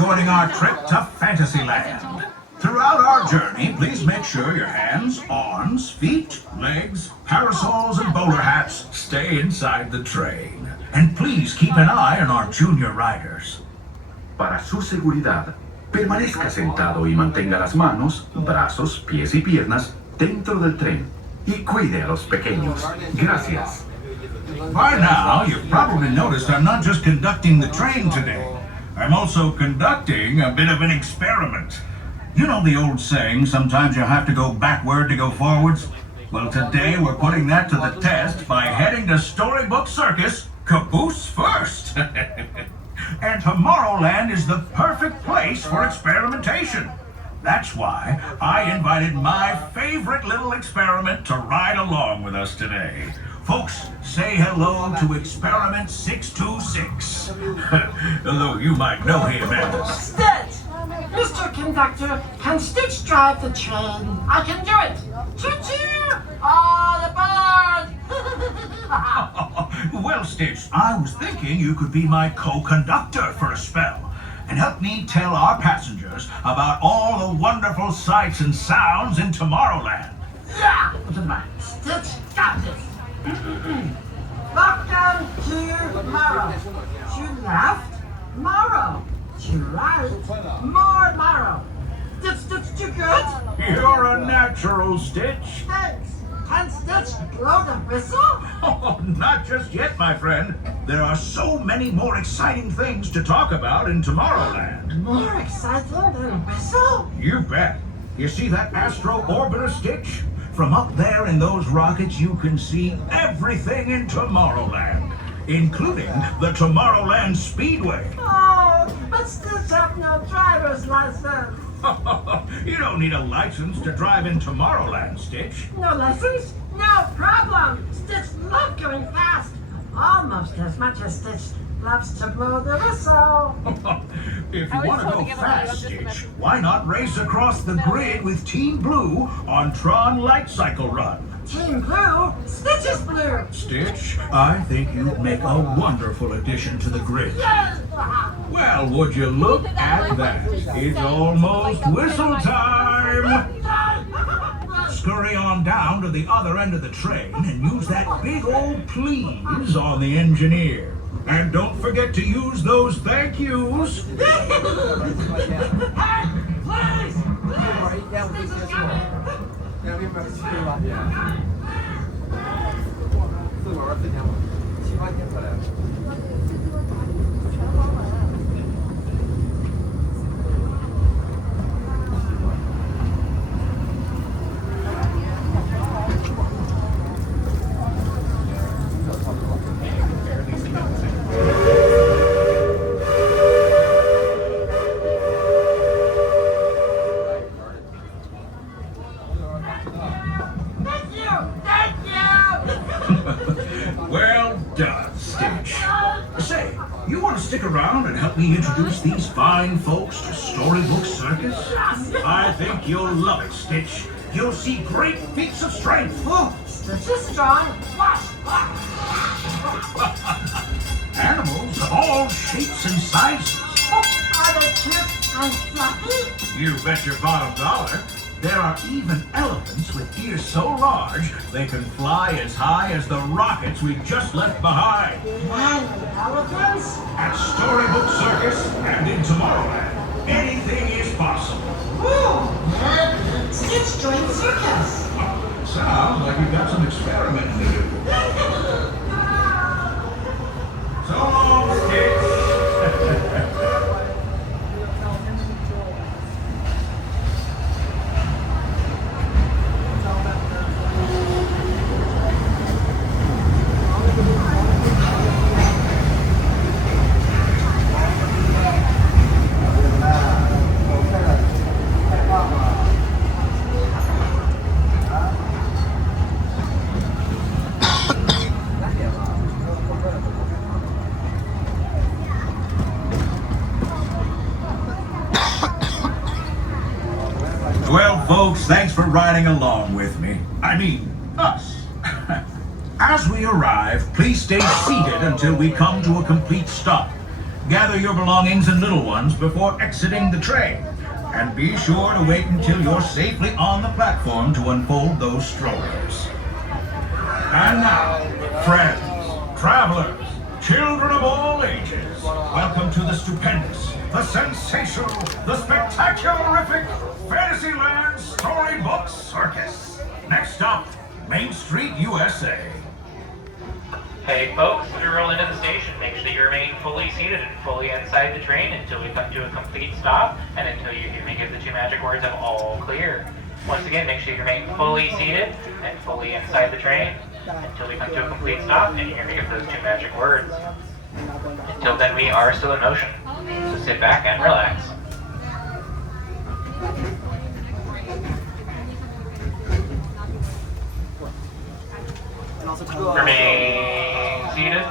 joining our trip to Fantasyland. Throughout our journey, please make sure your hands, arms, feet, legs, parasols, and bowler hats stay inside the train. And please keep an eye on our junior riders. Para su seguridad, permanezca sentado y mantenga las manos, brazos, pies y piernas dentro del tren. Y cuide a los pequeños. Gracias. By now, you've probably noticed I'm not just conducting the train today. I'm also conducting a bit of an experiment. You know the old saying, sometimes you have to go backward to go forwards? Well, today we're putting that to the test by heading to Storybook Circus, caboose first. And Tomorrowland is the perfect place for experimentation. That's why I invited my favorite little experiment to ride along with us today. Folks, say hello to Experiment 626. Although you might know him as... Stitch! Mr. Conductor, can Stitch drive the train? I can do it! Choo-choo! All aboard! Well, Stitch, I was thinking you could be my co-conductor for a spell and help me tell our passengers about all the wonderful sights and sounds in Tomorrowland. Yeah! Stitch got this! Welcome to Morrow. To left, Morrow. To right, more Morrow. Stitch, too good? You're a natural, Stitch. Thanks. Can Stitch blow the whistle? Oh, not just yet, my friend. There are so many more exciting things to talk about in Tomorrowland. More exciting than a whistle? You bet. You see that astro orbiter, Stitch? From up there in those rockets, you can see everything in Tomorrowland, including the Tomorrowland Speedway. Oh, but Stitch have no driver's license. You don't need a license to drive in Tomorrowland, Stitch. No license? No problem. Stitch loves going fast. Almost as much as Stitch loves to blow the whistle. If you want to go fast, Stitch, why not race across the grid with Team Blue on Tron Light Cycle Run? Team Blue? Stitch is blue. Stitch, I think you'd make a wonderful addition to the grid. Yes! Well, would you look at that? It's almost whistle time! Scurry on down to the other end of the train and use that big old please on the engineer. And don't forget to use those thank yous. Hey, please! Stitch is coming! Well done, Stitch. Say, you want to stick around and help me introduce these fine folks to Storybook Circus? I think you'll love it, Stitch. You'll see great feats of strength. Oh, Stitch is strong. Watch, watch. Animals of all shapes and sizes. Oh, are they cute and fluffy? You bet your bottom dollar. There are even elephants with ears so large they can fly as high as the rockets we just left behind. And elephants? At Storybook Circus and in Tomorrowland, anything is possible. Ooh, Stitch joined Circus. Sounds like you've got some experimenting to do. So long, Stitch. Well, folks, thanks for riding along with me. I mean, us. As we arrive, please stay seated until we come to a complete stop. Gather your belongings and little ones before exiting the train. And be sure to wait until you're safely on the platform to unfold those strollers. And now, friends, travelers, children of all ages, welcome to the stupendous, the sensational, the spectacularific Fantasyland Storybook Circus. Next up, Main Street, USA. Hey folks, as we roll into the station, make sure that you remain fully seated and fully inside the train until we come to a complete stop and until you hear me give the two magic words of all clear. Once again, make sure you remain fully seated and fully inside the train until we come to a complete stop and you hear me give those two magic words. Until then, we are still in motion, so sit back and relax. Remain seated.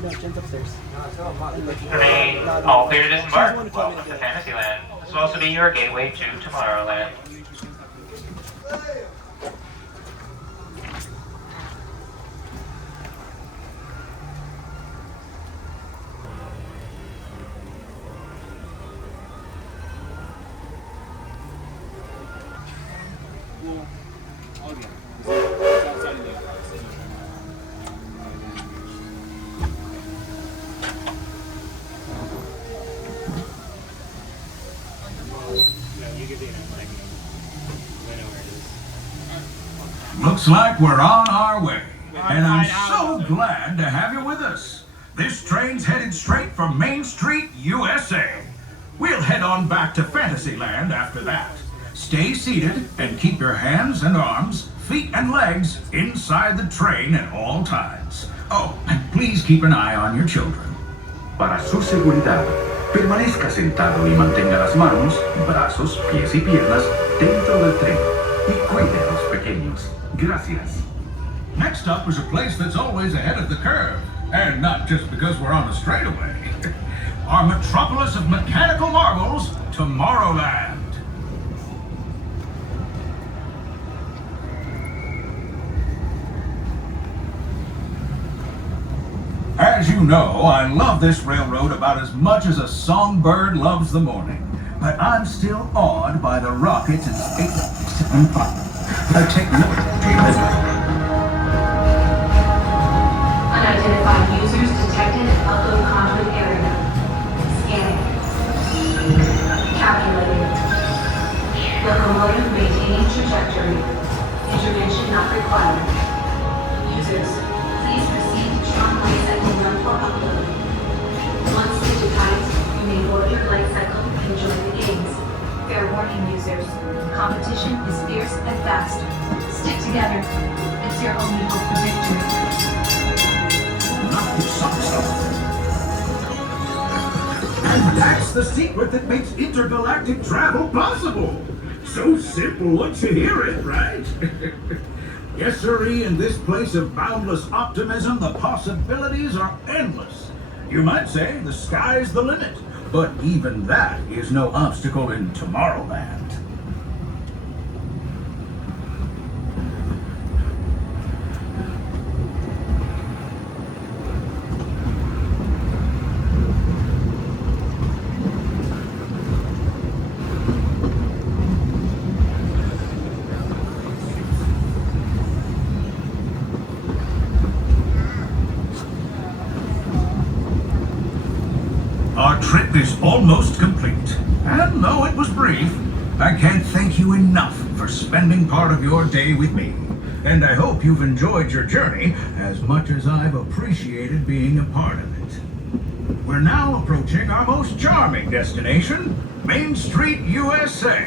No, Jen's upstairs. Remain all clear to disembark. Welcome to Fantasyland. This will also be your gateway to Tomorrowland. Looks like we're on our way, and I'm so glad to have you with us. This train's headed straight for Main Street, USA. We'll head on back to Fantasyland after that. Stay seated and keep your hands and arms, feet and legs inside the train at all times. Oh, and please keep an eye on your children. Para su seguridad, permanezca sentado y mantenga las manos, brazos, pies y piernas dentro del tren. Y cuide a los pequeños. Gracias. Next up is a place that's always ahead of the curve, and not just because we're on a straightaway. Our metropolis of mechanical marvels, Tomorrowland. As you know, I love this railroad about as much as a songbird loves the morning. But I'm still awed by the rockets and space and fire. Technology. Unidentified users detected in upload conduit area. Scanning. Calculating. Locomotive maintaining trajectory. Intervention not required. Users, please proceed to Tron light cycle run for upload. Once digitized, you may board your light cycle and join the games. Fair warning, users. Competition is fierce and fast. Stick together. It's your only hope for victory. Not the socks off. And that's the secret that makes intergalactic travel possible. So simple once you hear it, right? Yes, sirree, in this place of boundless optimism, the possibilities are endless. You might say the sky's the limit, but even that is no obstacle in Tomorrowland. Our trip is almost complete, and though it was brief, I can't thank you enough for spending part of your day with me. And I hope you've enjoyed your journey as much as I've appreciated being a part of it. We're now approaching our most charming destination, Main Street, USA.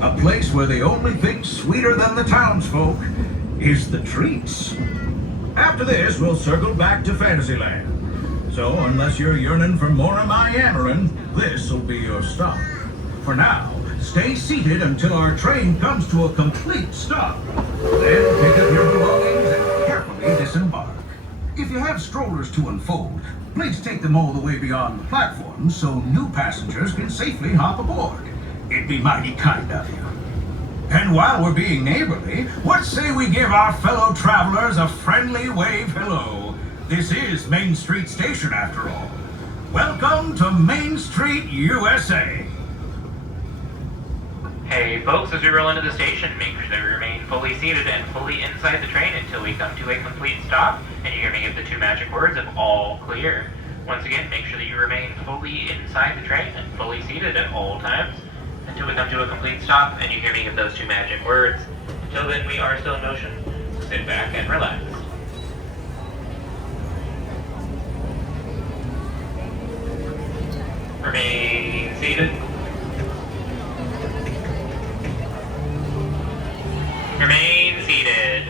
A place where the only thing sweeter than the townsfolk is the treats. After this, we'll circle back to Fantasyland. So, unless you're yearning for more of my yammering, this'll be your stop. For now, stay seated until our train comes to a complete stop. Then pick up your belongings and carefully disembark. If you have strollers to unfold, please take them all the way beyond the platform so new passengers can safely hop aboard. It'd be mighty kind of you. And while we're being neighborly, what say we give our fellow travelers a friendly wave hello? This is Main Street Station, after all. Welcome to Main Street, USA. Hey folks, as we roll into the station, make sure that we remain fully seated and fully inside the train until we come to a complete stop, and you hear me give the 2 magic words of all clear. Once again, make sure that you remain fully inside the train and fully seated at all times until we come to a complete stop, and you hear me give those 2 magic words. Until then, we are still in motion. Sit back and relax. Remain seated. Remain seated.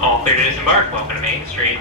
All clear to disembark. Welcome to Main Street.